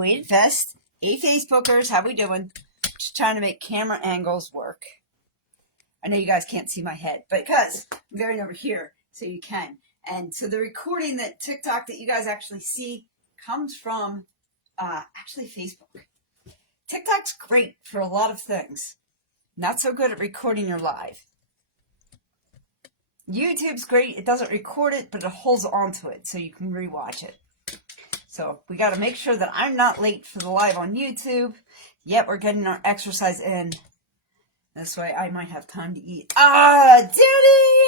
Wade Fest. Hey Facebookers, how we doing? Just trying to make camera angles work. I know you guys can't see my head, but because I'm going over here so you can. And so the recording that TikTok that you guys actually see comes from actually Facebook. TikTok's great for a lot of things. Not so good at recording your live. YouTube's great. It doesn't record it, but it holds onto it so you can rewatch it. So we got to make sure that I'm not late for the live on YouTube. Yet we're getting our exercise in. This way I might have time to eat. Danny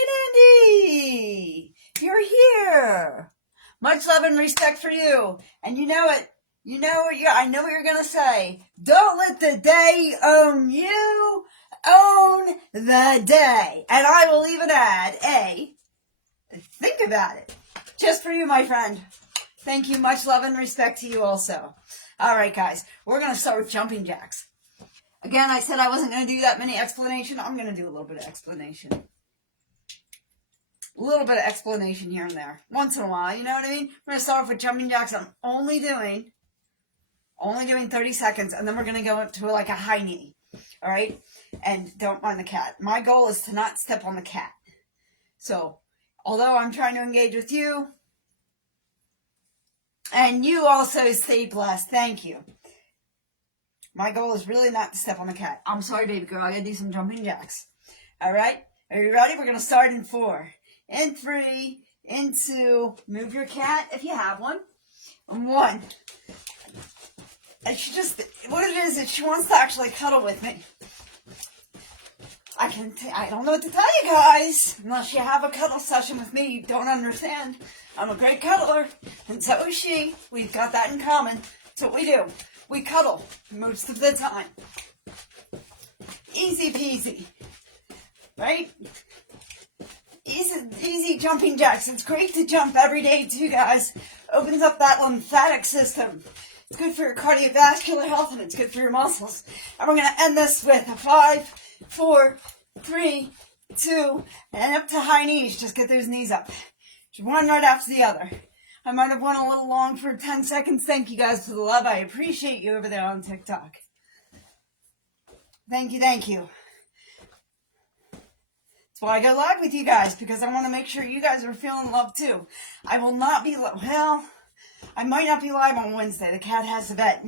and Andy! You're here! Much love and respect for you. And you know it. You know what I know what you're going to say. Don't let the day own you. Own the day. And I will even add think about it. Just for you, my friend. Thank you. Much love and respect to you also. All right, guys. We're going to start with jumping jacks. Again, I said I wasn't going to do that many explanation. I'm going to do a little bit of explanation. A little bit of explanation here and there. Once in a while, you know what I mean? We're going to start off with jumping jacks. I'm only doing 30 seconds, and then we're going to go up to like a high knee. All right? And don't mind the cat. My goal is to not step on the cat. So, although I'm trying to engage with you, and you also stay blessed. Thank you. My goal is really not to step on the cat. I'm sorry, baby girl. I got to do some jumping jacks. All right? Are you ready? We're going to start in 4. In 3. In 2. Move your cat if you have one. And 1. And what it is she wants to actually cuddle with me. I don't know what to tell you guys. Unless you have a cuddle session with me, you don't understand. I'm a great cuddler, and so is she. We've got that in common. That's what we do. We cuddle most of the time. Easy peasy. Right? Easy jumping jacks. It's great to jump every day too, guys. Opens up that lymphatic system. It's good for your cardiovascular health, and it's good for your muscles. And we're going to end this with a 5, 4, 3, 2, and up to high knees. Just get those knees up. One right after the other. I might have went a little long for 10 seconds. Thank you guys for the love. I appreciate you over there on TikTok. Thank you, thank you. That's why I go live with you guys, because I want to make sure you guys are feeling love too. I will not be, I might not be live on Wednesday. The cat has a vet.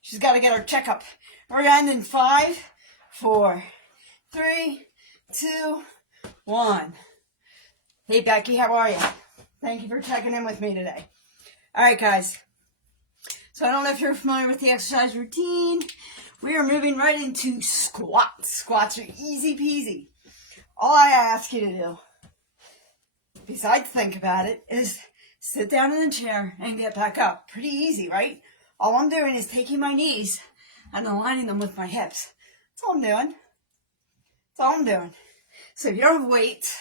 She's got to get her checkup. We're going to end in 5, 4, 3, 2, 1. Hey, Becky, how are you? Thank you for checking in with me today. All right, guys. So I don't know if you're familiar with the exercise routine. We are moving right into squats. Squats are easy peasy. All I ask you to do, besides think about it, is sit down in a chair and get back up. Pretty easy, right? All I'm doing is taking my knees and aligning them with my hips. That's all I'm doing. That's all I'm doing. So if you don't have weights,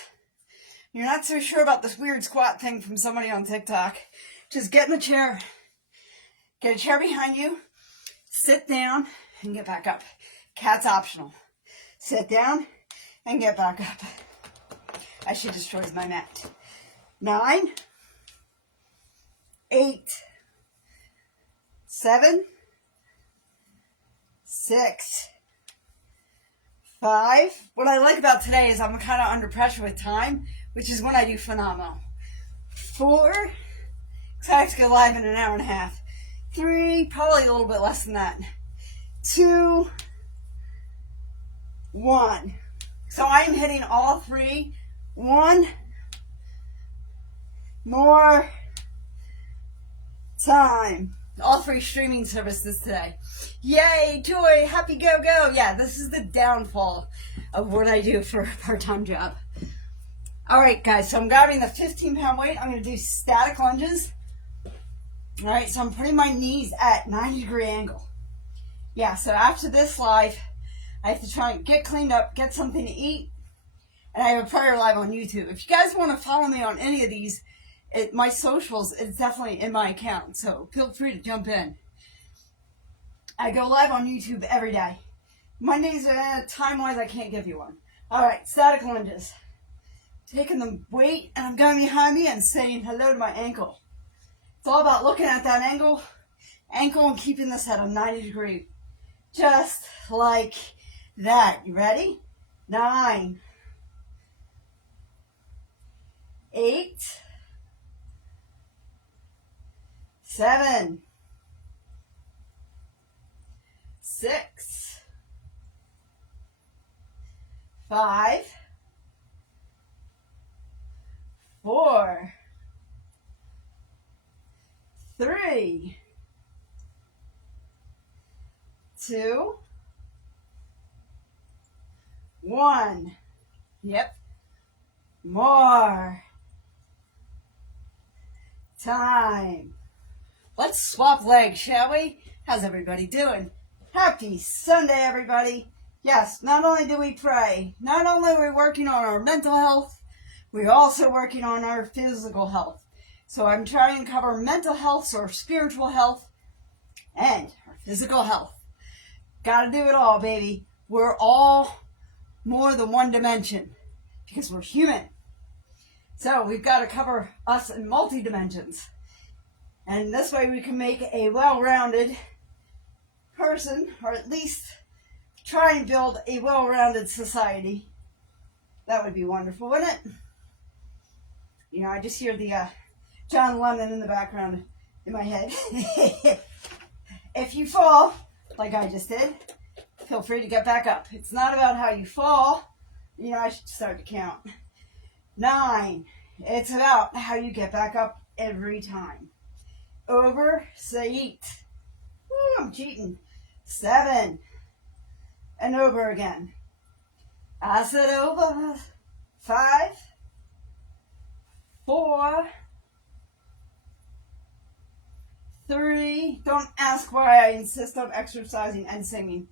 you're not so sure about this weird squat thing from somebody on TikTok, just get in a chair. Get a chair behind you. Sit down and get back up. Cat's optional. Sit down and get back up. She destroys my mat. 9, 8, 7, 6, 5. What I like about today is I'm kind of under pressure with time, which is when I do phenomenal. 4, because I have to go live in an hour and a half. 3, probably a little bit less than that. 2, 1. So I am hitting all 3. 1 more time. All 3 streaming services today. Yay, joy, happy, go, go. Yeah, this is the downfall of what I do for a part-time job. All right, guys, so I'm grabbing the 15-pound weight. I'm going to do static lunges. All right, so I'm putting my knees at 90-degree angle. Yeah, so after this live, I have to try and get cleaned up, get something to eat, and I have a prayer live on YouTube. If you guys want to follow me on any of these, my socials, it's definitely in my account, so feel free to jump in. I go live on YouTube every day. Mondays, time-wise, I can't give you one. All right, static lunges. Taking the weight, and I'm going behind me and saying hello to my ankle. It's all about looking at that angle ankle and keeping this at a 90 degree. Just like that. You ready? 9, 8, 7, 6, 5, 4, 3, 2, 1. Yep. More time. Let's swap legs, shall we? How's everybody doing? Happy Sunday, everybody. Yes, not only do we pray, not only are we working on our mental health, we're also working on our physical health. So I'm trying to cover mental health or spiritual health and our physical health. Gotta do it all, baby. We're all more than one dimension because we're human. So we've got to cover us in multi-dimensions. And this way we can make a well-rounded person, or at least try and build a well-rounded society. That would be wonderful, wouldn't it? You know, I just hear the John Lennon in the background in my head. If you fall, like I just did, feel free to get back up. It's not about how you fall. You know, I should start to count. 9. It's about how you get back up every time. Over, say 8. Woo, I'm cheating. 7. And over again. I said over. 5. 4. 3. Don't ask why I insist on exercising and singing.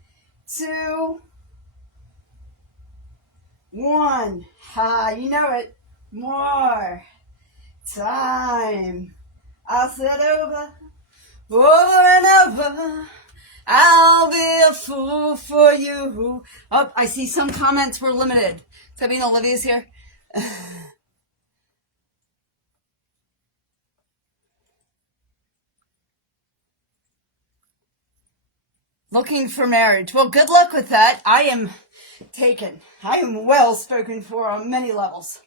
2. 1. Ha, you know it. More time. I said over and over. I'll be a fool for you. Oh, I see some comments were limited. Does that mean Olivia's here? Looking for marriage. Well, good luck with that. I am taken. I am well spoken for on many levels.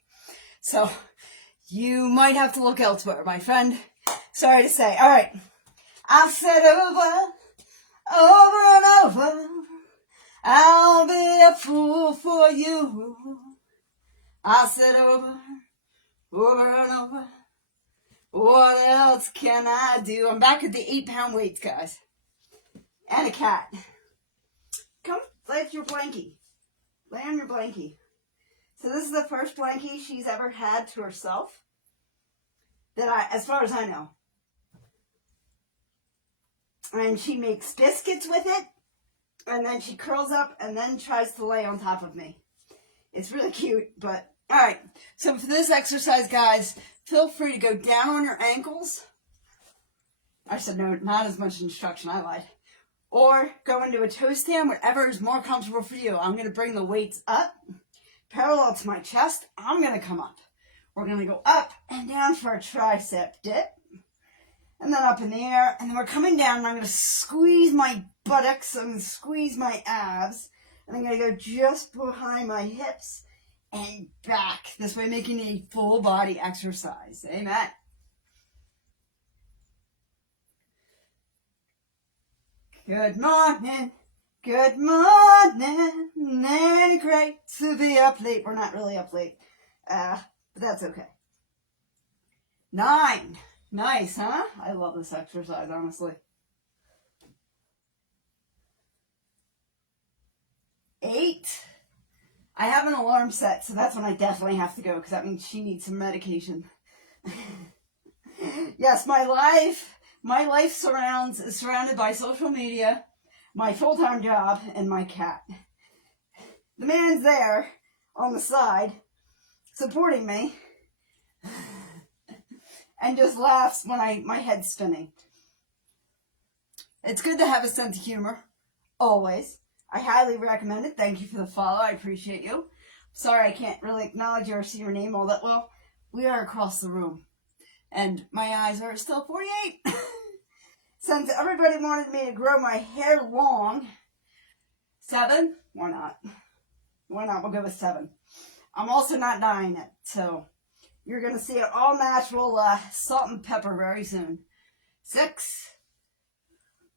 So, you might have to look elsewhere, my friend. Sorry to say. All right. I've said over and over. I'll be a fool for you. I said over and over. What else can I do? I'm back at the 8-pound weights, guys. And a cat. Come, lay with your blankie. Lay on your blankie. So this is the first blankie she's ever had to herself. As far as I know. And she makes biscuits with it. And then she curls up and then tries to lay on top of me. It's really cute, but alright. So for this exercise, guys, feel free to go down on your ankles. I said no, not as much instruction, I lied. Or go into a toe stand, whatever is more comfortable for you. I'm going to bring the weights up, parallel to my chest. I'm going to come up. We're going to go up and down for a tricep dip. And then up in the air. And then we're coming down, and I'm going to squeeze my buttocks. I'm going to squeeze my abs. And I'm going to go just behind my hips and back. This way making a full body exercise. Amen. Good morning, good morning, and great to be up late. We're not really up late, but that's okay. 9, nice, huh? I love this exercise, honestly. 8, I have an alarm set, so that's when I definitely have to go, because that means she needs some medication. Yes, my life is surrounded by social media, my full-time job, and my cat. The man's there on the side, supporting me, and just laughs when my head's spinning. It's good to have a sense of humor, always. I highly recommend it. Thank you for the follow. I appreciate you. Sorry I can't really acknowledge you or see your name all that well. We are across the room. And my eyes are still 48. Since everybody wanted me to grow my hair long, 7? Why not? Why not? We'll go with 7. I'm also not dyeing it, so you're going to see it all natural salt and pepper very soon. 6.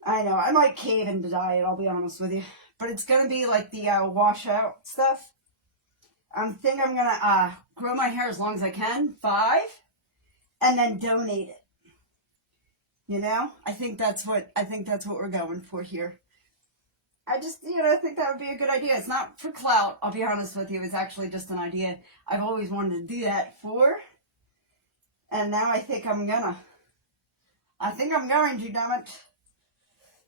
I know, I might cave into dye it, I'll be honest with you. But it's going to be like the washout stuff. I think I'm going to grow my hair as long as I can. 5. And then donate it. You know? I think that's what we're going for here. I just, I think that would be a good idea. It's not for clout, I'll be honest with you. It's actually just an idea I've always wanted to do that for. And now I think I'm going to, damn it.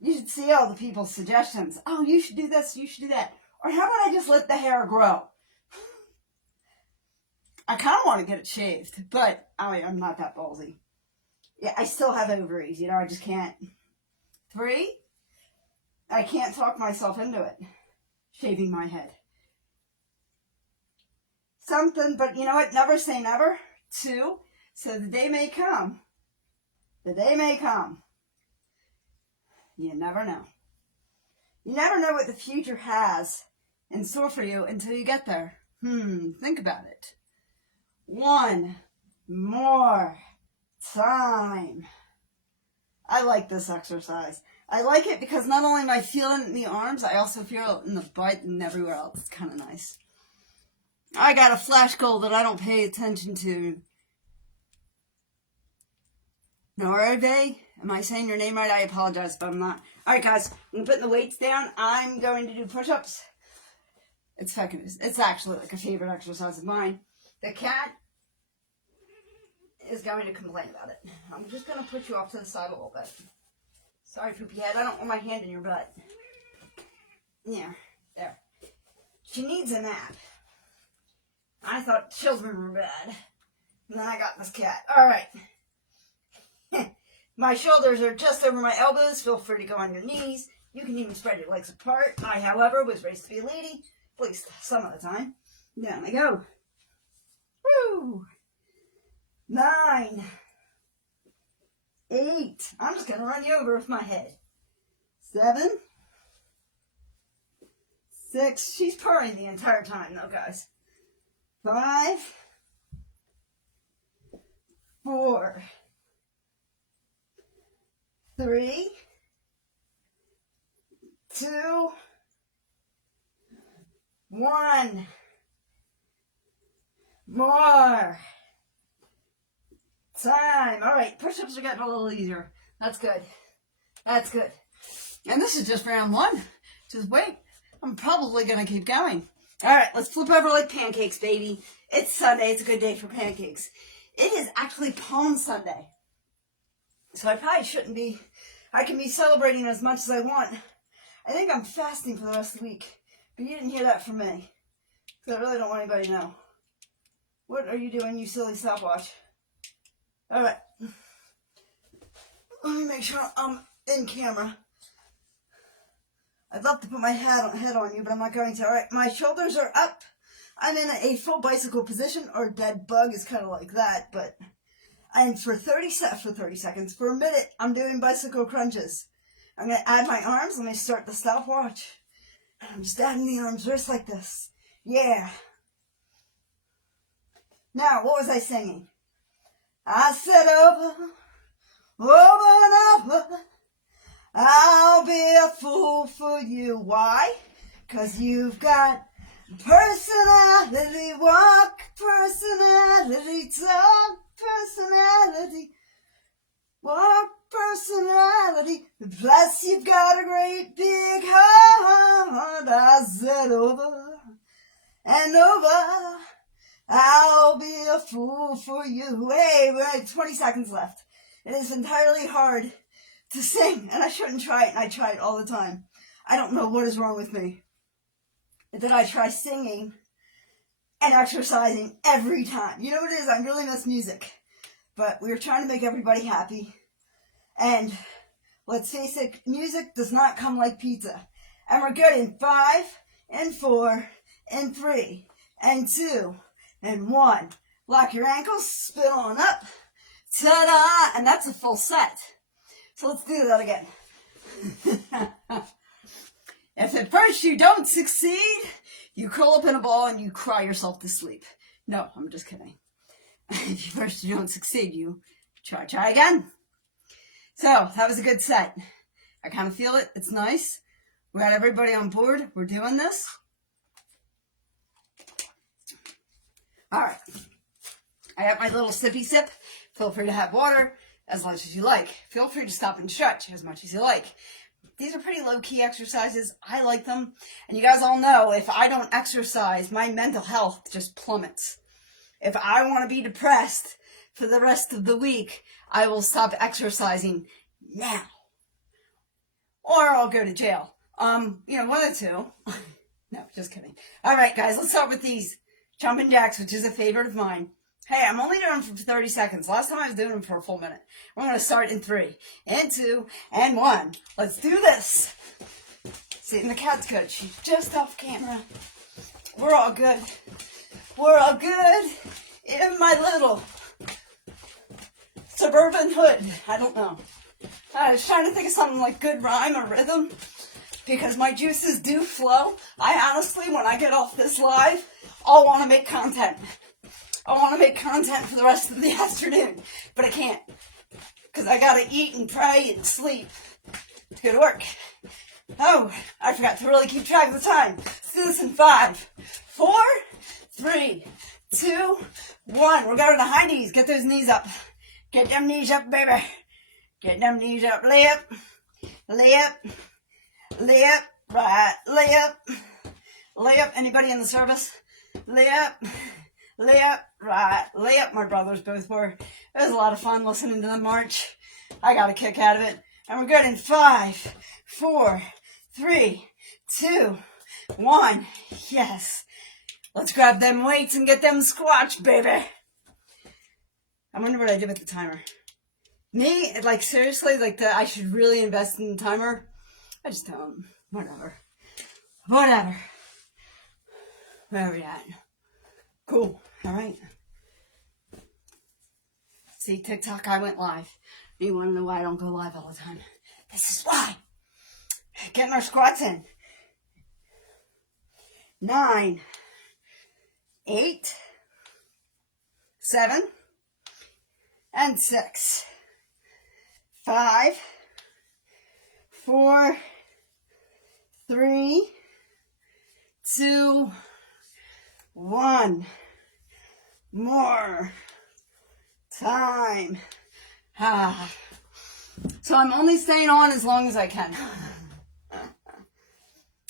You should see all the people's suggestions. Oh, you should do this, you should do that. Or how about I just let the hair grow? I kind of want to get it shaved, but I'm not that ballsy. Yeah, I still have ovaries, I just can't. 3, I can't talk myself into it. Shaving my head. Something, but you know what? Never say never. 2, so the day may come. The day may come. You never know. You never know what the future has in store for you until you get there. Think about it. 1 more time. I like this exercise. I like it because not only am I feeling it in the arms, I also feel it in the butt and everywhere else. It's kind of nice. I got a flash goal that I don't pay attention to. Norve, am I saying your name right? I apologize, but I'm not. Alright guys, I'm putting the weights down. I'm going to do push-ups. It's actually like a favorite exercise of mine. The cat is going to complain about it. I'm just going to put you off to the side a little bit. Sorry, poopy head. I don't want my hand in your butt. Yeah, there. She needs a nap. I thought children were bad. And then I got this cat. Alright. My shoulders are just over my elbows. Feel free to go on your knees. You can even spread your legs apart. I, however, was raised to be a lady. At least some of the time. Down I go. Woo! 9. 8. I'm just going to run you over with my head. 7. 6. She's purring the entire time, though, guys. 5. 4. 3. 2. 1. More time. All right, push-ups are getting a little easier. That's good. That's good. And this is just round 1. Just wait. I'm probably going to keep going. All right, let's flip over like pancakes, baby. It's Sunday. It's a good day for pancakes. It is actually Palm Sunday. So I probably shouldn't be. I can be celebrating as much as I want. I think I'm fasting for the rest of the week. But you didn't hear that from me. Because I really don't want anybody to know. What are you doing, you silly stopwatch? All right. Let me make sure I'm in camera. I'd love to put my head on you, but I'm not going to. All right, my shoulders are up. I'm in a full bicycle position, or dead bug is kind of like that, but and for 30 seconds, for a minute, I'm doing bicycle crunches. I'm going to add my arms. Let me start the stopwatch. I'm just adding the arms just like this. Yeah. Now, what was I singing? I said over and over, I'll be a fool for you. Why? 'Cause you've got personality, walk, personality, talk, personality, walk, personality. Plus you've got a great big heart. I said over and over, I'll be a fool for you. Hey, we're at 20 seconds left. It is entirely hard to sing, and I shouldn't try it, and I try it all the time. I don't know what is wrong with me. That I try singing and exercising every time. You know what it is? I really miss music. But we're trying to make everybody happy. And let's face it, music does not come like pizza. And we're good in 5, and 4, and 3, and 2, and 1. Lock your ankles, spin on up. Ta-da! And that's a full set. So let's do that again. If at first you don't succeed, you curl up in a ball and you cry yourself to sleep. No, I'm just kidding. If first you don't succeed, you try again. So that was a good set. I kind of feel it. It's nice. We got everybody on board. We're doing this. All right. I got my little sippy sip. Feel free to have water as much as you like. Feel free to stop and stretch as much as you like. These are pretty low-key exercises. I like them. And you guys all know if I don't exercise, my mental health just plummets. If I want to be depressed for the rest of the week, I will stop exercising now. Or I'll go to jail. One of the two. No, just kidding. All right, guys, let's start with these. Jumping jacks, which is a favorite of mine. Hey, I'm only doing them for 30 seconds. Last time I was doing them for a full minute. We're going to start in 3, and 2, and 1. Let's do this. Sitting the cat's good. She's just off camera. We're all good. We're all good in my little suburban hood. I don't know. I was trying to think of something like good rhyme or rhythm because my juices do flow. I honestly, when I get off this live, I'll want to make content. I want to make content for the rest of the afternoon, but I can't because I got to eat and pray and sleep to go to work. Oh, I forgot to really keep track of the time. Let's do this in 5, 4, 3, 2, 1. We're going to the high knees. Get those knees up. Get them knees up, baby. Get them knees up. Lay up. Lay up. Lay up. Right. Lay up. Lay up. Anybody in the service? Lay up. Lay up. Right. Lay up. My brothers both were. It was a lot of fun listening to them march. I got a kick out of it. And we're good in 5, 4, 3, 2, 1. Yes. Let's grab them weights and get them squats, baby. I wonder what I did with the timer. Me, like seriously, I should really invest in the timer. I just don't. Whatever. Where are we at? Cool. All right. See, TikTok, I went live. You want to know why I don't go live all the time? This is why. Getting our squats in. 9, 8, 7, and 6. 5, 4, 3, 2, 1. More time. So I'm only staying on as long as I can.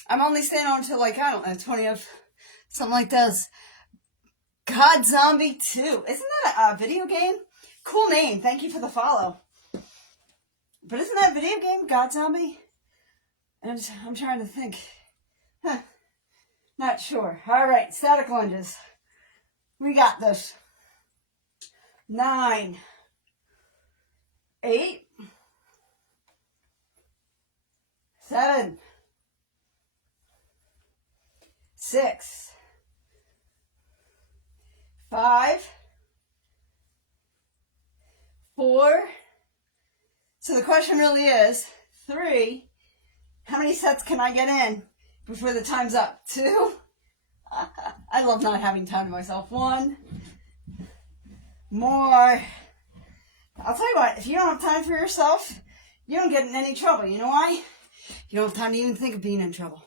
I'm only staying on until I don't know, 20 of something like this. God Zombie 2. Isn't that a video game? Cool name. Thank you for the follow. But isn't that a video game, God Zombie? And I'm trying to think. Not sure. All right, static lunges. We got this. 9, 8, 7, 6, 5, 4. So the question really is 3. How many sets can I get in before the time's up? 2. I love not having time to myself. 1. More. I'll tell you what, if you don't have time for yourself, you don't get in any trouble. You know why? You don't have time to even think of being in trouble.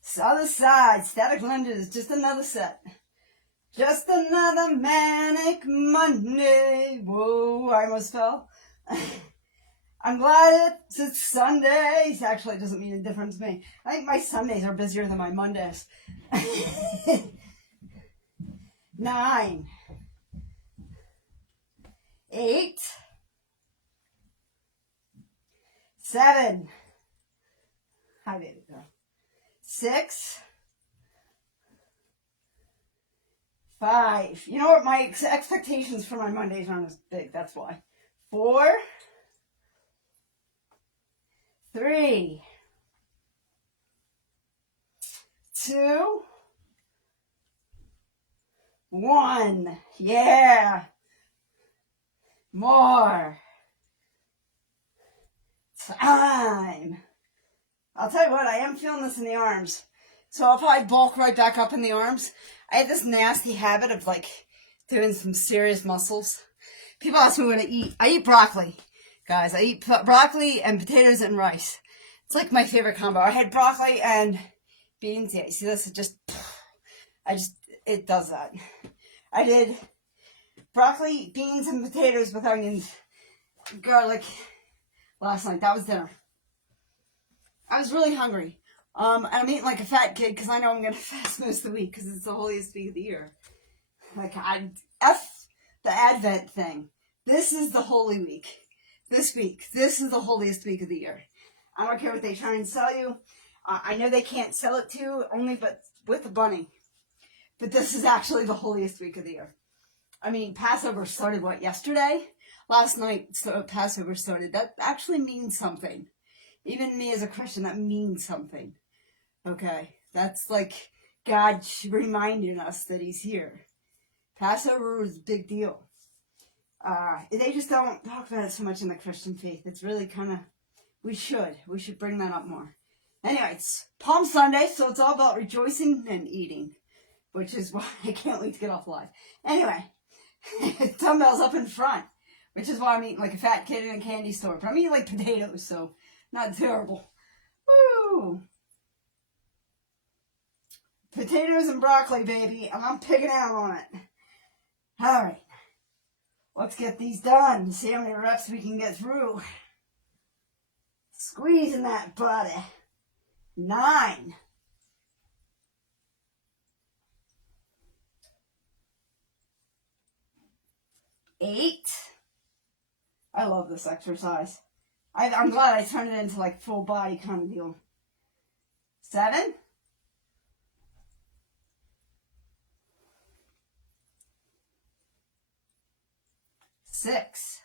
So other side, static lunges, just another set. Just another manic Monday. Whoa, I almost fell. I'm glad it's Sundays. Actually, it doesn't mean a difference to me. I think my Sundays are busier than my Mondays. 9, 8, 7. Hi, baby girl. 6, 5. You know what? My expectations for my Mondays aren't as big. That's why. 4, 3, 2, 1. Yeah. More. Time. I'll tell you what, I am feeling this in the arms. So I'll probably bulk right back up in the arms. I had this nasty habit of like doing some serious muscles. People ask me what I eat. I eat broccoli, guys. I eat broccoli and potatoes and rice. It's like my favorite combo. I had broccoli and beans. Yeah, you see this? It does that. I did broccoli, beans, and potatoes with onions, garlic last night. That was dinner. I was really hungry. And I'm eating like a fat kid because I know I'm going to fast most of the week because it's the holiest week of the year. Like, F the Advent thing. This is the Holy Week. This week. This is the holiest week of the year. I don't care what they try and sell you. I know they can't sell it to you only but with the bunny. But this is actually the holiest week of the year. I mean, Passover started, what, yesterday? Last night, so Passover started. That actually means something. Even me as a Christian, that means something. Okay? That's like God reminding us that he's here. Passover was a big deal. They just don't talk about it so much in the Christian faith. It's really kind of, we should bring that up more. Anyway, it's Palm Sunday, so it's all about rejoicing and eating, which is why I can't wait to get off live. Anyway, dumbbells up in front, which is why I'm eating like a fat kid in a candy store. But I'm eating like potatoes, so not terrible. Woo! Potatoes and broccoli, baby, and I'm picking out on it. All right. Let's get these done. See how many reps we can get through. Squeezing that body. 9. 8. I love this exercise. I'm glad I turned it into like full body kind of deal. 7. 6.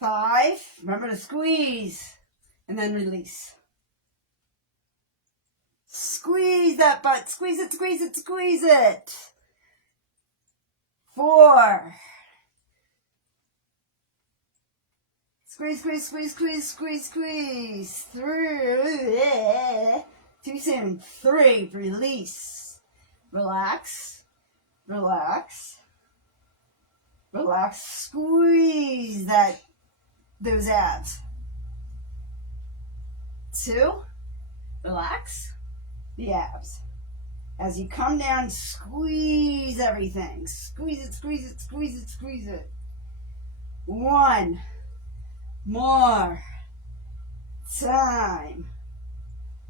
5. Remember to squeeze and then release. Squeeze that butt. Squeeze it, squeeze it, squeeze it. 4. Squeeze, squeeze, squeeze, squeeze, squeeze, squeeze. 3. Too soon. 3. Release. Relax. Relax. Relax. Squeeze those abs. 2. Relax the abs. As you come down, squeeze everything. Squeeze it, squeeze it, squeeze it, squeeze it. 1 more time.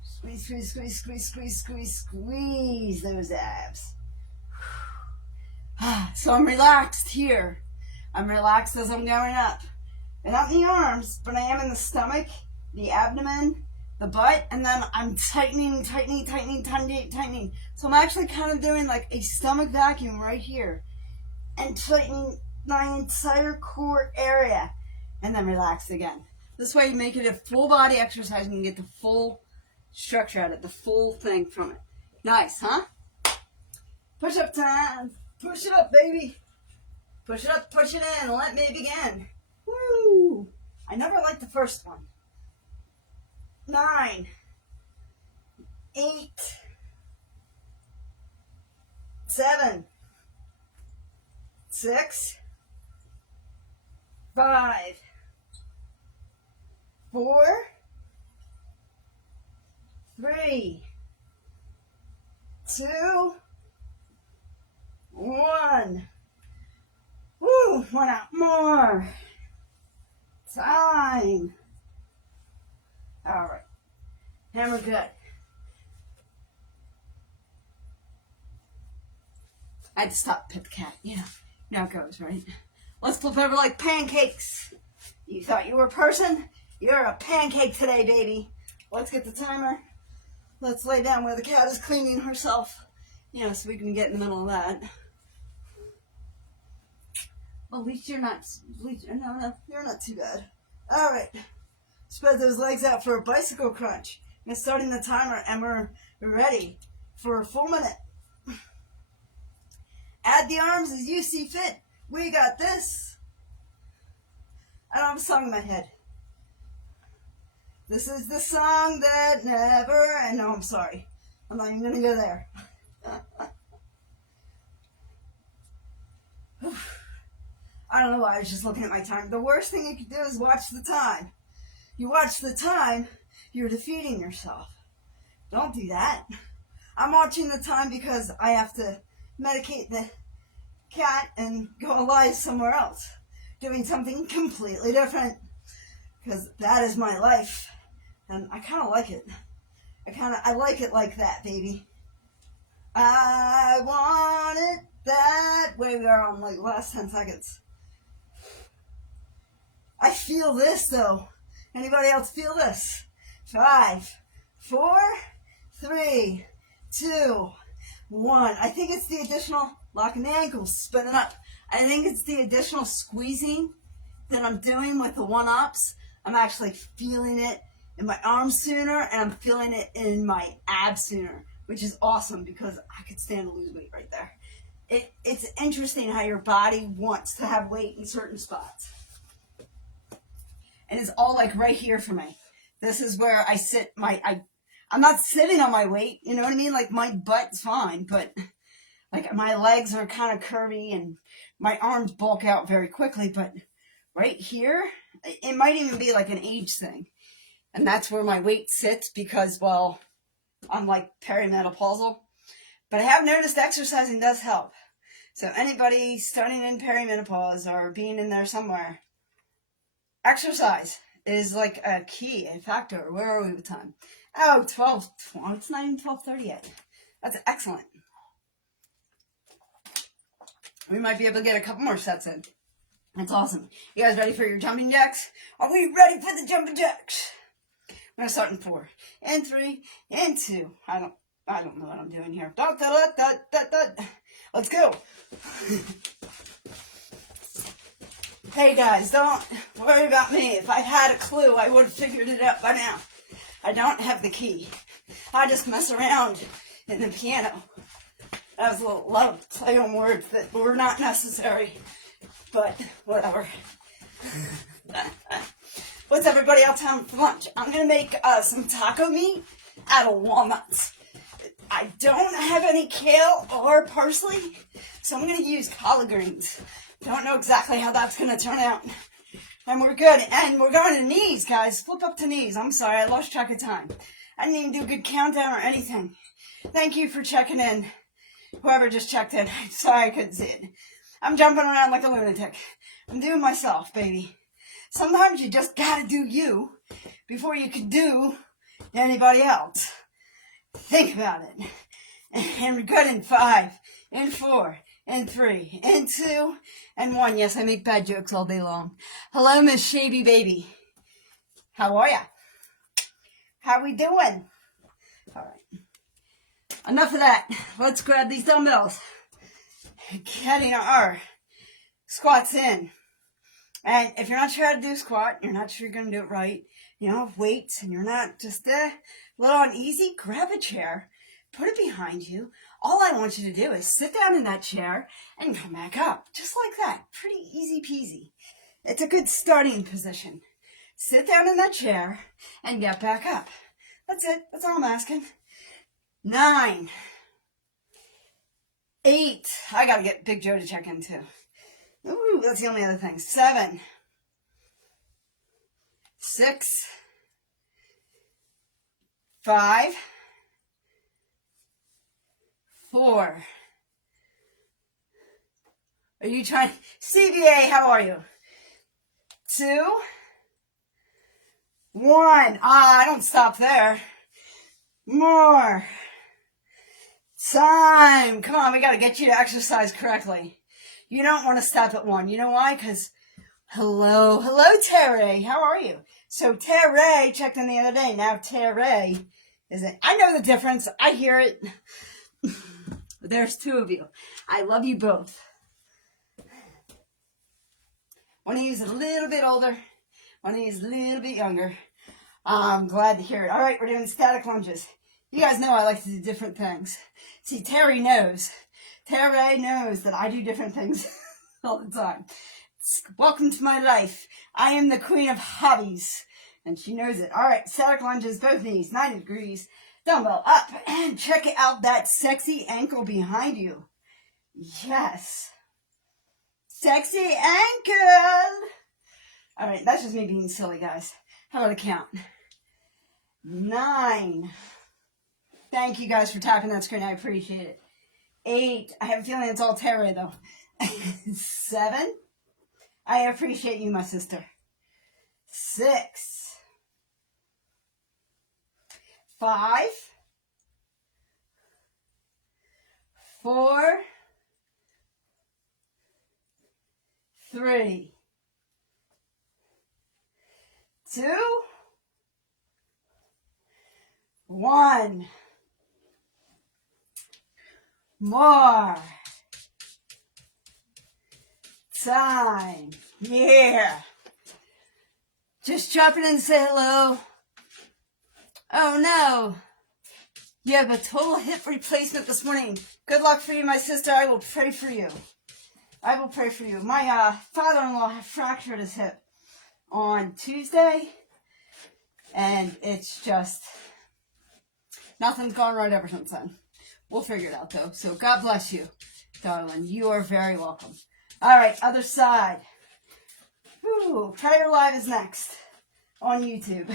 Squeeze, squeeze, squeeze, squeeze, squeeze, squeeze, squeeze those abs. So I'm relaxed here. I'm relaxed as I'm going up. And not in the arms, but I am in the stomach, the abdomen, the butt, and then I'm tightening. So I'm actually kind of doing like a stomach vacuum right here and tightening my entire core area and then relax again. This way you make it a full body exercise and you get the full structure out of it, the full thing from it. Nice, huh? Push up time. Push it up, baby. Push it up, push it in. Let me begin. Woo! I never liked the first one. 9. 8. 7. 6. 5. 4. 3. 2. 1. Woo! 1 out more. Time. All right. And we're good. I had to stop pet the cat. Yeah. Now it goes, right? Let's flip over like pancakes. You thought you were a person? You're a pancake today, baby. Let's get the timer. Let's lay down where the cat is cleaning herself. You know, so we can get in the middle of that. Well, at least you're not, no, you're not too bad. All right. Spread those legs out for a bicycle crunch. I'm starting the timer and we're ready for a full minute. Add the arms as you see fit. We got this. I don't have a song in my head. This is the song that never... And no, I'm sorry. I'm not even going to go there. I don't know why I was just looking at my time. The worst thing you can do is watch the time. You watch the time, you're defeating yourself. Don't do that. I'm watching the time because I have to medicate the cat and go alive somewhere else. Doing something completely different. Because that is my life. And I kind of like it. I like it like that, baby. I want it that way. We are on like last 10 seconds. I feel this though. Anybody else feel this? 5, 4, 3, 2, 1. I think it's the additional locking the ankles, spinning up. I think it's the additional squeezing that I'm doing with the one-ups. I'm actually feeling it in my arms sooner, and I'm feeling it in my abs sooner, which is awesome because I could stand to lose weight right there. It's interesting how your body wants to have weight in certain spots. And it's all like right here for me. This is where I sit I'm not sitting on my weight, you know what I mean? Like my butt's fine, but like my legs are kind of curvy and my arms bulk out very quickly, but right here, it might even be like an age thing. And that's where my weight sits because, well, I'm like perimenopausal. But I have noticed exercising does help. So anybody starting in perimenopause or being in there somewhere, exercise is like a key, a factor. Where are we with time? Oh, 12. It's not even 12:30 yet. That's excellent. We might be able to get a couple more sets in. That's awesome. You guys ready for your jumping jacks? Are we ready for the jumping jacks? I'm going to start in 4, and 3, and 2. I don't know what I'm doing here. Let's go. Hey guys, don't worry about me. If I had a clue, I would have figured it out by now. I don't have the key. I just mess around in the piano. That was a lot of play on words that were not necessary, but whatever. What's everybody else having for lunch? I'm going to make some taco meat out of walnuts. I don't have any kale or parsley, so I'm going to use collard greens. Don't know exactly how that's going to turn out. And we're good. And we're going to knees, guys. Flip up to knees. I'm sorry, I lost track of time. I didn't even do a good countdown or anything. Thank you for checking in. Whoever just checked in. Sorry I couldn't see it. I'm jumping around like a lunatic. I'm doing myself, baby. Sometimes you just gotta do you before you can do anybody else. Think about it. And we're good in 5, and 4, and 3, and 2, and 1. Yes, I make bad jokes all day long. Hello, Miss Shavy Baby. How are ya? How we doing? All right. Enough of that. Let's grab these dumbbells. Getting our squats in. And if you're not sure how to do a squat, you're not sure you're going to do it right, you know, weights, and you're not just a little uneasy, grab a chair, put it behind you. All I want you to do is sit down in that chair and come back up. Just like that. Pretty easy peasy. It's a good starting position. Sit down in that chair and get back up. That's it. That's all I'm asking. 9, 8. I got to get Big Joe to check in too. Ooh, that's the only other thing. 7, 6, 5, 4. Are you trying? CBA, how are you? 2, 1. I don't stop there. More. Time. Come on, we got to get you to exercise correctly. You don't want to stop at 1. You know why? Because, hello, Terry. How are you? So Terry checked in the other day. Now Terry isn't. I know the difference. I hear it. There's 2 of you. I love you both. One of you is a little bit older. One of you is a little bit younger. I'm glad to hear it. All right, we're doing static lunges. You guys know I like to do different things. See, Terry knows Terry knows that I do different things all the time. Welcome to my life. I am the queen of hobbies. And she knows it. All right, static lunges, both knees, 90 degrees. Dumbbell up. And check out that sexy ankle behind you. Yes. Sexy ankle. All right, that's just me being silly, guys. How about a count? 9. Thank you guys for tapping that screen. I appreciate it. 8. I have a feeling it's all Terry, though. 7. I appreciate you, my sister. 6. 5. 4. 3. 2. 1. More time. Yeah. Just drop it in and say hello. Oh no. You have a total hip replacement this morning. Good luck for you, my sister. I will pray for you. I will pray for you. My father-in-law fractured his hip on Tuesday. And it's just, nothing's gone right ever since then. We'll figure it out, though. So God bless you, darling. You are very welcome. All right, other side. Ooh, Prayer Live is next on YouTube.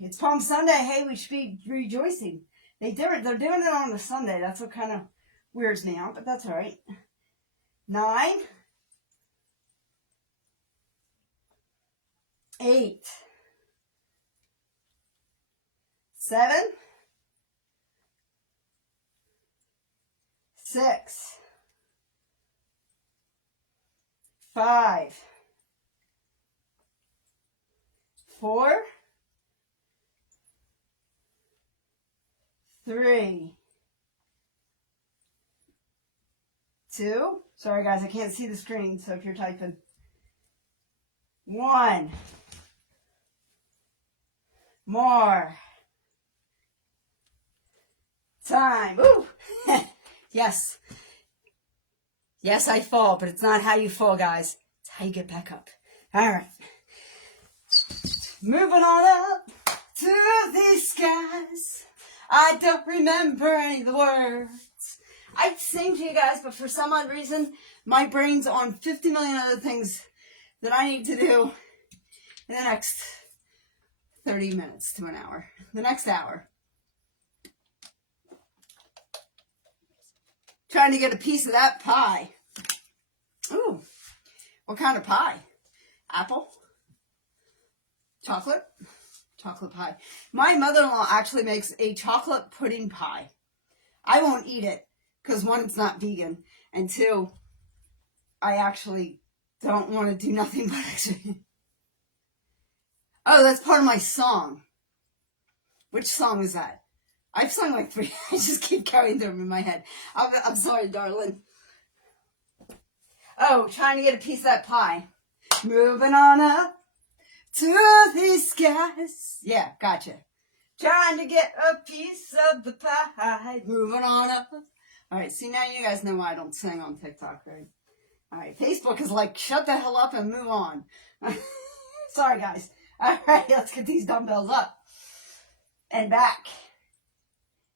It's Palm Sunday. Hey, we should be rejoicing. They're doing it on a Sunday. That's what kind of weirds me out, but that's all right. 9. 8. 7. 6. 5. 4. 3. 2. Sorry guys, I can't see the screen, so if you're typing. 1. More time. Woo! Yes. Yes, I fall, but it's not how you fall, guys. It's how you get back up. All right. Moving on up to the skies. I don't remember any of the words. I'd sing to you guys, but for some odd reason, my brain's on 50 million other things that I need to do in the next 30 minutes to an hour. The next hour. Trying to get a piece of that pie. Ooh. What kind of pie? Apple? Chocolate? Chocolate pie. My mother-in-law actually makes a chocolate pudding pie. I won't eat it because 1, it's not vegan, and 2, I actually don't want to do nothing but actually. Oh, that's part of my song. Which song is that? I've sung like 3. I just keep carrying them in my head. I'm sorry, darling. Oh, trying to get a piece of that pie. Moving on up to the skies. Yeah, gotcha. Trying to get a piece of the pie. Moving on up. All right, see, now you guys know why I don't sing on TikTok, right? All right, Facebook is like, shut the hell up and move on. Sorry, guys. All right, let's get these dumbbells up and back.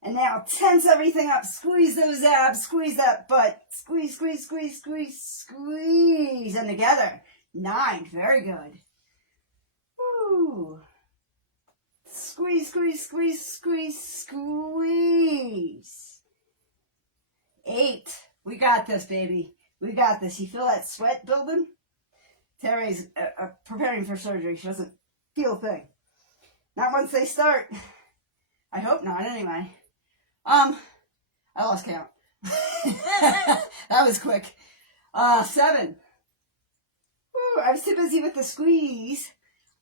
And now tense everything up. Squeeze those abs. Squeeze that butt. Squeeze, squeeze, squeeze, squeeze, squeeze. And together. 9. Very good. Woo. Squeeze, squeeze, squeeze, squeeze, squeeze. 8. We got this, baby. We got this. You feel that sweat building? Terry's preparing for surgery. She doesn't feel a thing. Not once they start. I hope not, anyway. I lost count. That was quick. 7. Woo, I was too busy with the squeeze.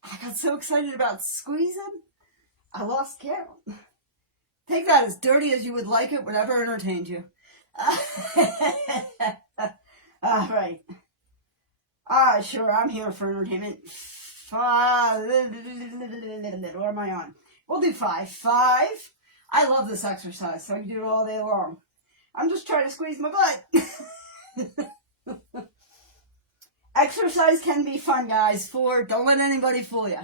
I got so excited about squeezing, I lost count. Take that as dirty as you would like it, whatever entertained you. All right. Sure, I'm here for entertainment. 5. What am I on? We'll do 5. 5. I love this exercise, so I can do it all day long. I'm just trying to squeeze my butt. Exercise can be fun, guys. Don't let anybody fool you.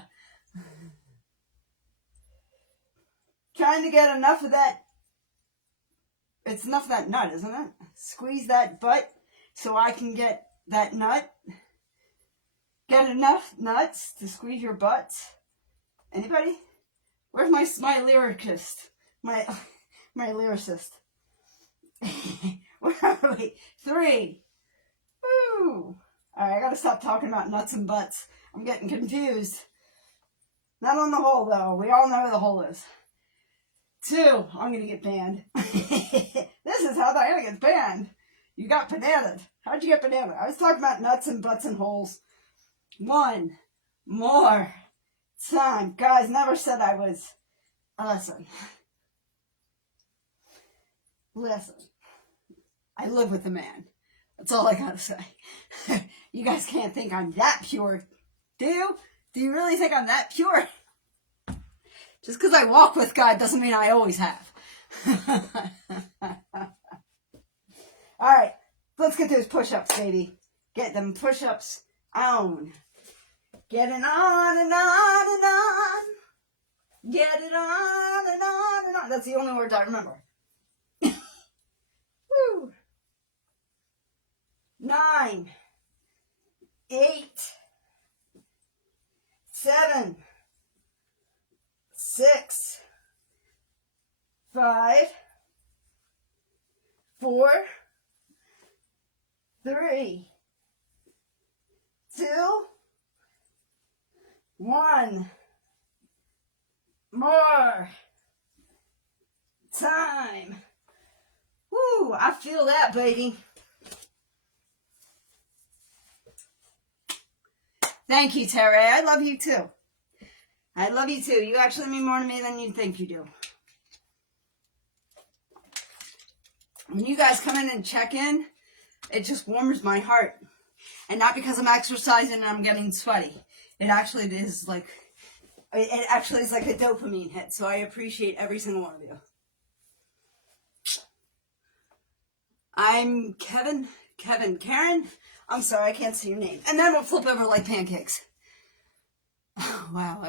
Trying to get enough of that. It's enough of that nut, isn't it? Squeeze that butt so I can get that nut. Get enough nuts to squeeze your butts. Anybody? Where's my lyricist? My lyricist. Where are we? 3. Woo! Alright, I gotta stop talking about nuts and butts. I'm getting confused. Not on the hole, though. We all know where the hole is. 2. I'm gonna get banned. This is how Diana gets banned. You got bananaed. How'd you get bananaed? I was talking about nuts and butts and holes. 1 more time. Guys, never said I was. Listen. I live with a man. That's all I gotta say. You guys can't think I'm that pure. Do you? Do you really think I'm that pure? Just because I walk with God doesn't mean I always have. Alright, let's get those push-ups, baby. Get them push-ups on. Get it on and on and on. Get it on and on and on. That's the only words I remember. Woo. 9, 8, 7, 6, 5, 4, 3, 2, 1. More time. Woo, I feel that, baby. Thank you, Terry. I love you too. I love you too. You actually mean more to me than you think you do. When you guys come in and check in, it just warms my heart. And not because I'm exercising and I'm getting sweaty. It actually is like a dopamine hit. So I appreciate every single one of you. I'm Karen. I'm sorry, I can't see your name. And then we'll flip over like pancakes. Oh, wow,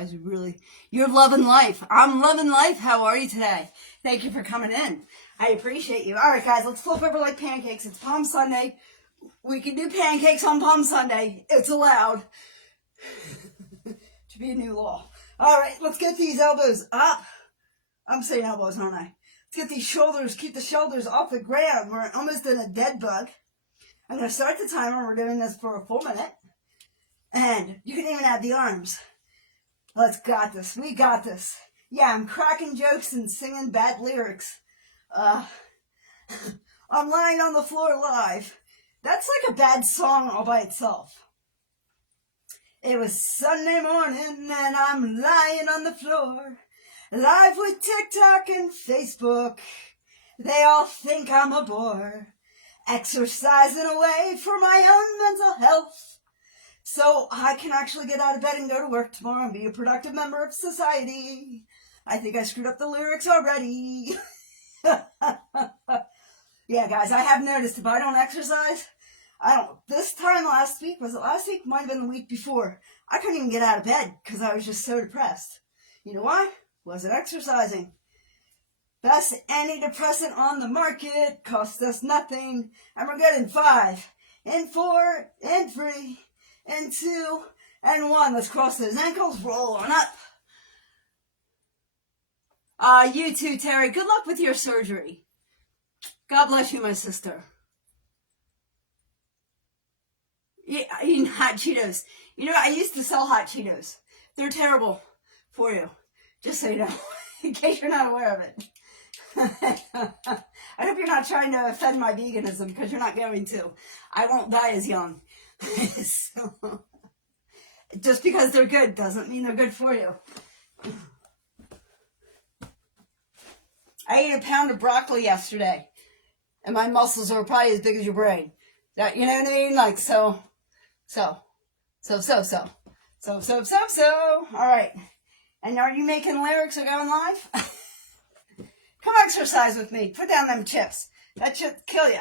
you're loving life. I'm loving life. How are you today? Thank you for coming in. I appreciate you. All right, guys, let's flip over like pancakes. It's Palm Sunday. We can do pancakes on Palm Sunday. It's allowed. To be a new law. All right, let's get these elbows up. I'm saying elbows, aren't I? Let's get these shoulders, keep the shoulders off the ground. We're almost in a dead bug. I'm going to start the timer. We're doing this for a full minute. And you can even add the arms. Got this. We got this. Yeah, I'm cracking jokes and singing bad lyrics. I'm lying on the floor live. That's like a bad song all by itself. It was Sunday morning and I'm lying on the floor, live with TikTok and Facebook. They all think I'm a bore, exercising away for my own mental health, so I can actually get out of bed and go to work tomorrow and be a productive member of society. I think I screwed up the lyrics already. Yeah, guys, I have noticed if I don't exercise, this time last week, was it last week? Might have been the week before. I couldn't even get out of bed because I was just so depressed. You know why? Wasn't exercising. Best antidepressant on the market, cost us nothing, and we're good in 5, in 4, in 3, in 2, and 1. Let's cross those ankles, roll on up. You too, Terry. Good luck with your surgery. God bless you, my sister. Yeah, eating hot Cheetos. You know, I used to sell hot Cheetos. They're terrible for you. Just so you know, in case you're not aware of it. I hope you're not trying to offend my veganism, because you're not going to. I won't die as young. So, just because they're good doesn't mean they're good for you. I ate a pound of broccoli yesterday, and my muscles are probably as big as your brain. That, you know what I mean? Like, so. All right. And are you making lyrics or going live? Come exercise with me. Put down them chips. That should kill you.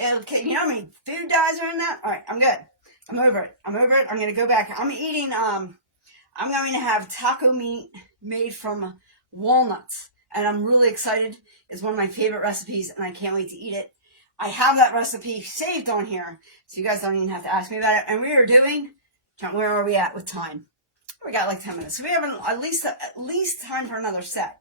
It'll kill, you know how many food dyes are in that? All right, I'm good. I'm over it. I'm going to go back. I'm going to have taco meat made from walnuts. And I'm really excited. It's one of my favorite recipes, and I can't wait to eat it. I have that recipe saved on here, so you guys don't even have to ask me about it. And we are doing, where are we at with time? We got like 10 minutes. So we have at least time for another set.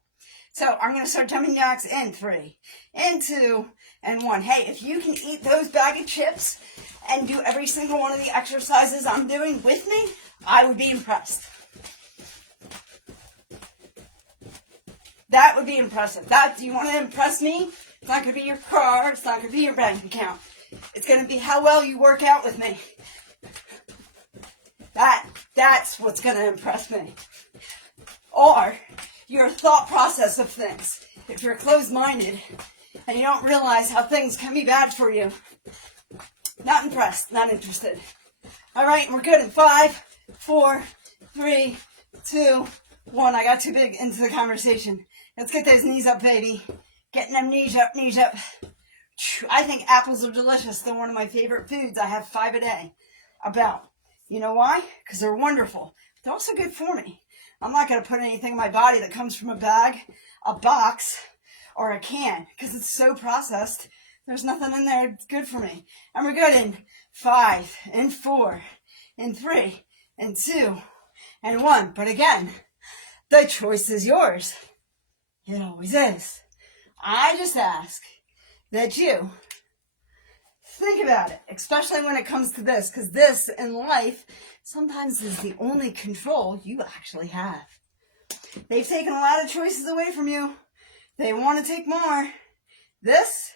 So I'm going to start jumping jacks in 3, in 2, and 1. Hey, if you can eat those bag of chips and do every single one of the exercises I'm doing with me, I would be impressed. That would be impressive. Do you want to impress me? It's not going to be your car. It's not going to be your bank account. It's going to be how well you work out with me. That's what's going to impress me. Or your thought process of things. If you're closed-minded and you don't realize how things can be bad for you, not impressed, not interested. All right, we're good in 5, 4, 3, 2, 1. I got too big into the conversation. Let's get those knees up, baby. Getting them knees up, knees up. I think apples are delicious. They're one of my favorite foods. I have 5 a day. You know why? Because they're wonderful. They're also good for me. I'm not going to put anything in my body that comes from a bag, a box, or a can, because it's so processed. There's nothing in there that's good for me. And we're good in 5, and 4, and 3, and 2, and 1. But again, the choice is yours. It always is. I just ask that you think about it, especially when it comes to this, because this in life sometimes is the only control you actually have. They've taken a lot of choices away from you. They want to take more. This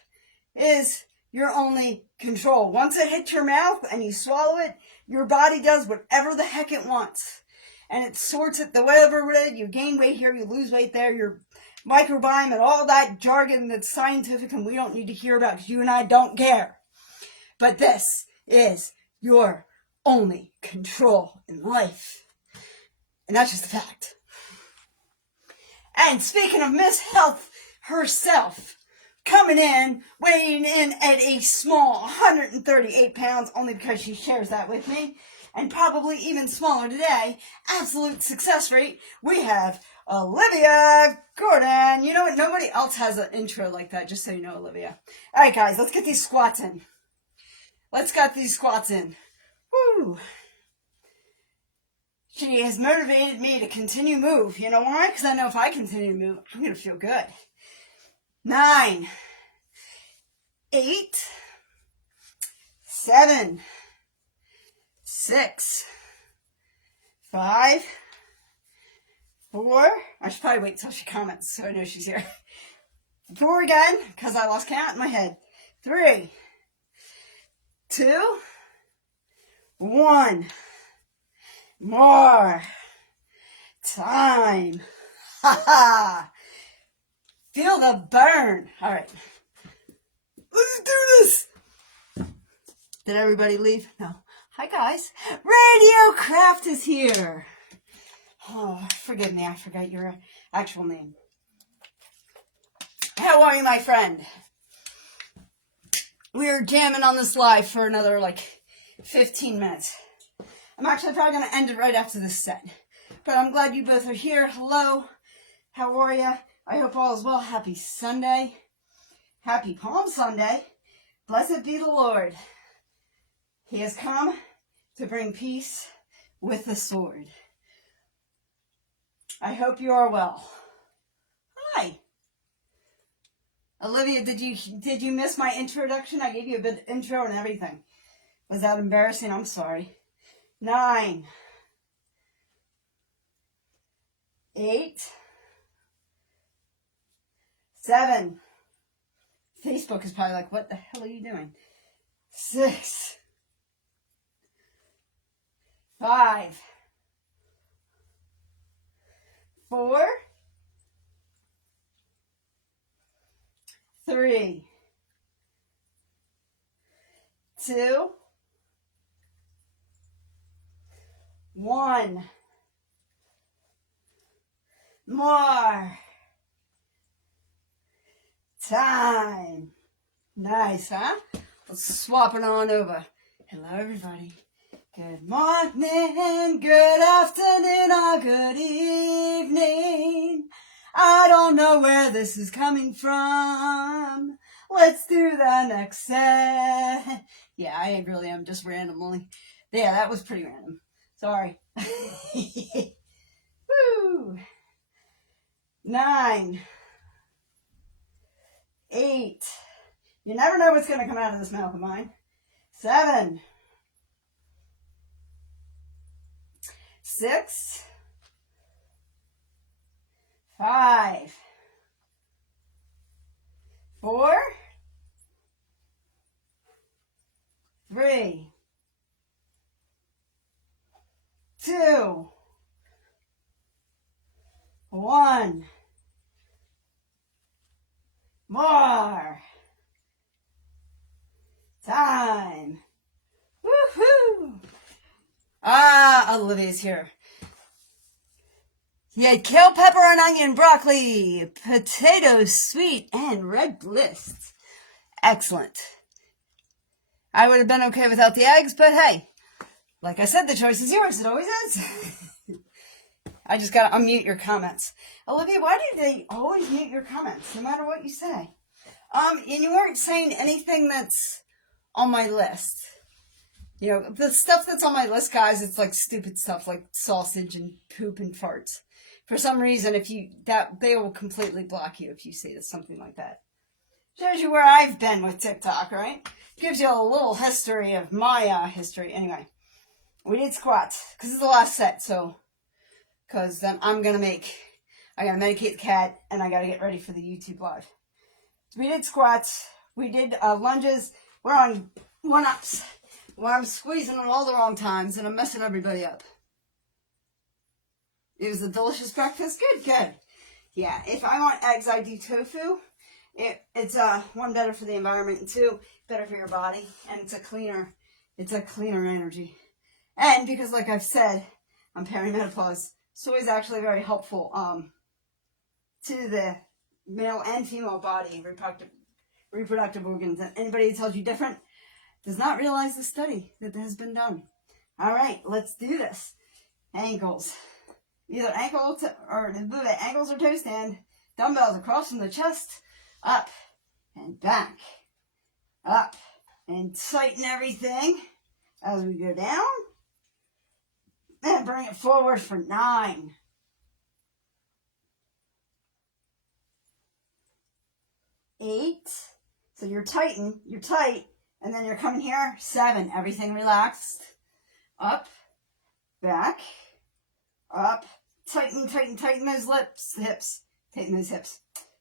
is your only control. Once it hits your mouth and you swallow it, your body does whatever the heck it wants. And it sorts it the whatever it is. You gain weight here, you lose weight there, your microbiome and all that jargon that's scientific and we don't need to hear about because you and I don't care. But this is your only control in life. And that's just a fact. And speaking of Miss Health herself, coming in, weighing in at a small 138 pounds, only because she shares that with me, and probably even smaller today, absolute success rate, we have Olivia Gordon. You know what? Nobody else has an intro like that, just so you know, Olivia. All right, guys, let's get these squats in. Let's get these squats in. Woo! She has motivated me to continue move. You know why? Because I know if I continue to move, I'm going to feel good. 9, 8, 7, 6, 5, 4. I should probably wait till she comments so I know she's here. 4 again, because I lost count in my head. 3, 2, 1. More time. Ha ha. Feel the burn. All right. Let's do this. Did everybody leave? No. Hi, guys. Radio Craft is here. Oh, forgive me. I forgot your actual name. How are you, my friend? We're jamming on this live for another, 15 minutes. I'm actually probably going to end it right after this set. But I'm glad you both are here. Hello. How are you? I hope all is well. Happy Sunday. Happy Palm Sunday. Blessed be the Lord. He has come to bring peace with the sword. I hope you are well. Hi. Olivia, did you miss my introduction? I gave you a bit of intro and everything. Was that embarrassing? I'm sorry. 9, 8, 7. Facebook is probably like, what the hell are you doing? 6, 5, 4, 3, 2, 1. More Time. Nice, huh? Let's swap it on over. Hello, everybody. Good morning, good afternoon, or good evening. I don't know where this is coming from. Let's do the next set. Yeah, I really am just randomly. Yeah, that was pretty random. Sorry. Woo. 9, 8. You never know what's going to come out of this mouth of mine. 7, 6, 5, 4, 3, 2, 1. More. Time. Woohoo! Olivia's here. You had kale, pepper, and onion, broccoli, potatoes, sweet, and red bliss. Excellent. I would have been okay without the eggs, but hey, like I said, the choice is yours. It always is. I just gotta unmute your comments. Olivia, why do they always mute your comments, no matter what you say? And you weren't saying anything that's on my list. You know, the stuff that's on my list, guys, it's like stupid stuff like sausage and poop and farts. For some reason, they will completely block you if you say something like that. Shows you where I've been with TikTok, right? Gives you a little history of my history. Anyway, we did squats because it's the last set, so because then I gotta medicate the cat and I gotta get ready for the YouTube live. So we did squats, we did lunges. We're on 1-ups. Well, I'm squeezing them all the wrong times and I'm messing everybody up. It was a delicious breakfast. Good. Yeah, if I want eggs, I do tofu. It's one, better for the environment, and 2, better for your body, and it's a cleaner energy. And because, like I've said, I'm perimenopause, soy is actually very helpful to the male and female body, reproductive organs. And anybody who tells you different does not realize the study that has been done. All right, let's do this. Ankles. Either ankles or toe stand. Dumbbells across from the chest. Up and back. Up. And tighten everything as we go down. And bring it forward for 9. 8. So you're tight. And then you're coming here. 7. Everything relaxed. Up. Back. Up. Tighten those hips. Tighten those hips.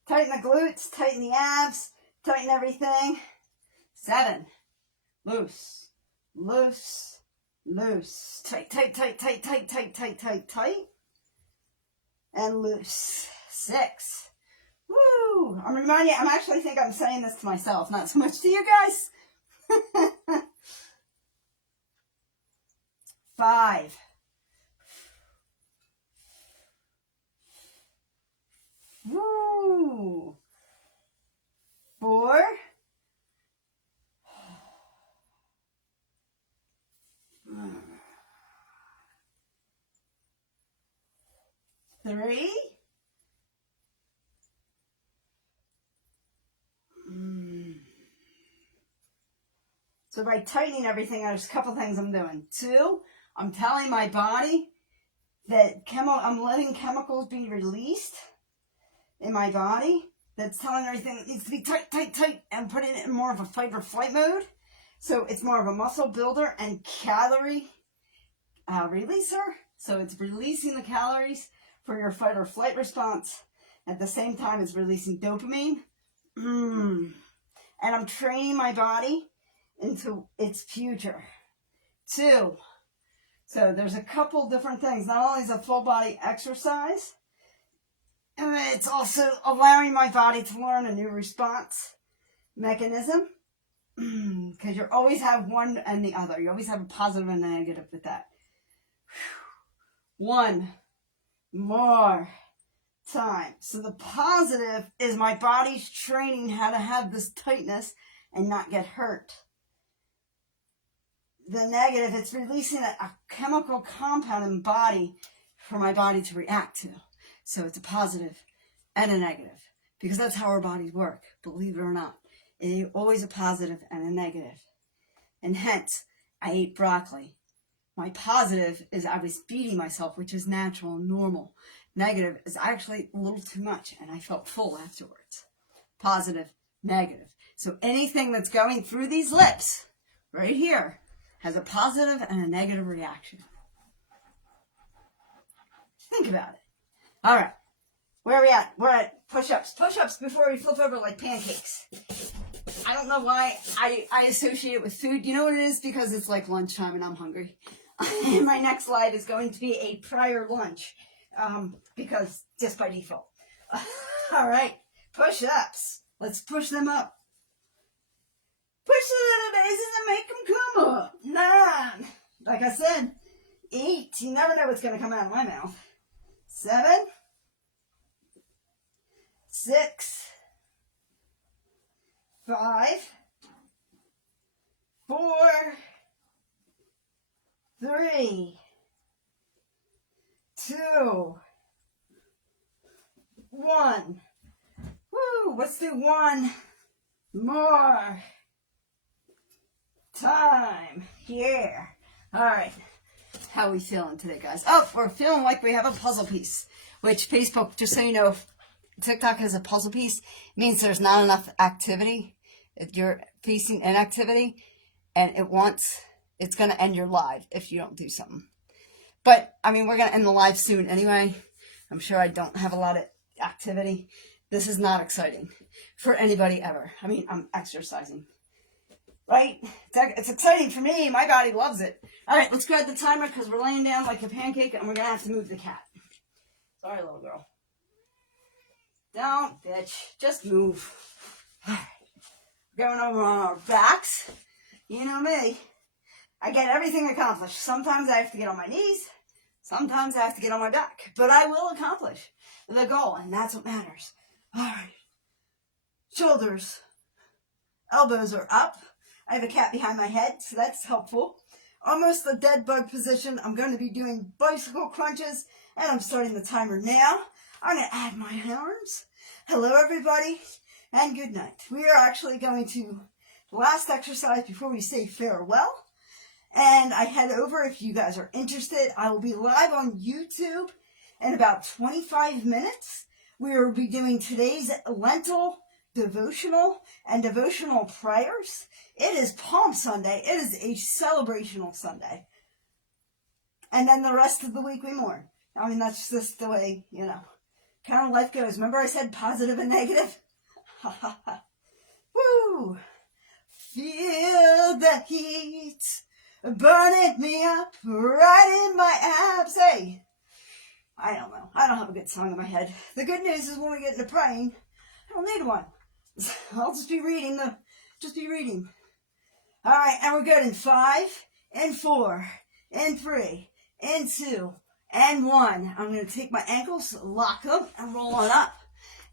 Tighten the glutes. Tighten the abs. Tighten everything. 7. Loose. Tight. And loose. 6. Woo! I'm reminding you, I'm saying this to myself, not so much to you guys. 5. 4. 3. So by tightening everything, there's a couple things I'm doing. 2, I'm telling my body that I'm letting chemicals be released in my body. That's telling everything it needs to be tight, and putting it in more of a fight or flight mode. So it's more of a muscle builder and calorie releaser. So it's releasing the calories for your fight or flight response. At the same time, it's releasing dopamine. And I'm training my body into its future. 2. So there's a couple different things. Not only is a full body exercise, it's also allowing my body to learn a new response mechanism. Because you always have one and the other. You always have a positive and a negative with that. 1 more. time. So the positive is my body's training how to have this tightness and not get hurt. The negative, it's releasing a chemical compound in the body for my body to react to. So it's a positive and a negative, because that's how our bodies work, believe it or not. It's always a positive and a negative. And hence, I ate broccoli. My positive is I was beating myself, which is natural and normal. Negative is actually a little too much, and I felt full afterwards. Positive, negative. So anything that's going through these lips, right here, has a positive and a negative reaction. Think about it. All right. Where are we at? We're at push-ups. Push-ups before we flip over like pancakes. I don't know why I associate it with food. You know what it is? Because it's like lunchtime and I'm hungry. My next slide is going to be a prior lunch. Because just by default. All right. Push-ups. Let's push them up. Push the little daisies and make them come up. 9. Like I said, 8. You never know what's going to come out of my mouth. 7. 6. 5. 4. 3. 2. 1. Woo! Let's do one more time here. All right. How are we feeling today, guys? Oh, we're feeling like we have a puzzle piece, which Facebook, just so you know, if TikTok has a puzzle piece, it means there's not enough activity. You're facing inactivity, and it's going to end your live if you don't do something. But, I mean, we're going to end the live soon anyway. I'm sure I don't have a lot of activity. This is not exciting for anybody ever. I mean, I'm exercising. Right? It's exciting for me. My body loves it. All right, let's grab the timer because we're laying down like a pancake and we're going to have to move the cat. Sorry, little girl. Don't, bitch. Just move. All right. Going over on our backs. You know me. I get everything accomplished. Sometimes I have to get on my knees. Sometimes I have to get on my back. But I will accomplish the goal, and that's what matters. All right. Shoulders. Elbows are up. I have a cat behind my head, so that's helpful. Almost the dead bug position. I'm going to be doing bicycle crunches, and I'm starting the timer now. I'm going to add my arms. Hello, everybody, and good night. We are actually going to the last exercise before we say farewell. And I head over, if you guys are interested, I will be live on YouTube in about 25 minutes. We will be doing today's lentil devotional and devotional prayers. It is Palm Sunday. It is a celebrational Sunday. And then the rest of the week we mourn. I mean, that's just the way, kind of life goes. Remember I said positive and negative? Ha ha ha. Woo! Feel the heat burning me up right in my abs. Hey, I don't know. I don't have a good song in my head. The good news is when we get into praying, I don't need one. I'll just be reading. All right, and we're good in 5, and 4, and 3, and 2, and 1. I'm going to take my ankles, lock them, and roll on up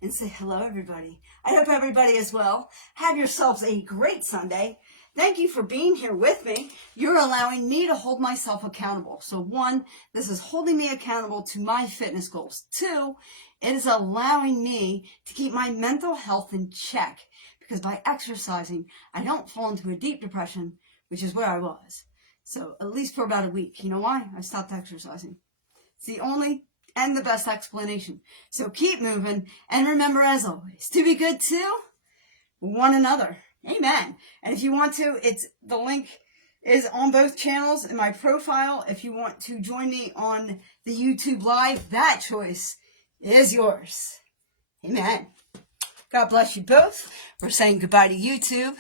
and say hello, everybody. I hope everybody is well. Have yourselves a great Sunday. Thank you for being here with me. You're allowing me to hold myself accountable. So 1, this is holding me accountable to my fitness goals. 2, it is allowing me to keep my mental health in check. Because by exercising, I don't fall into a deep depression, which is where I was. So at least for about a week. You know why? I stopped exercising. It's the only and the best explanation. So keep moving. And remember, as always, to be good to one another. Amen. And if you want to, the link is on both channels in my profile. If you want to join me on the YouTube Live, that choice is yours. Amen. God bless you both. We're saying goodbye to YouTube.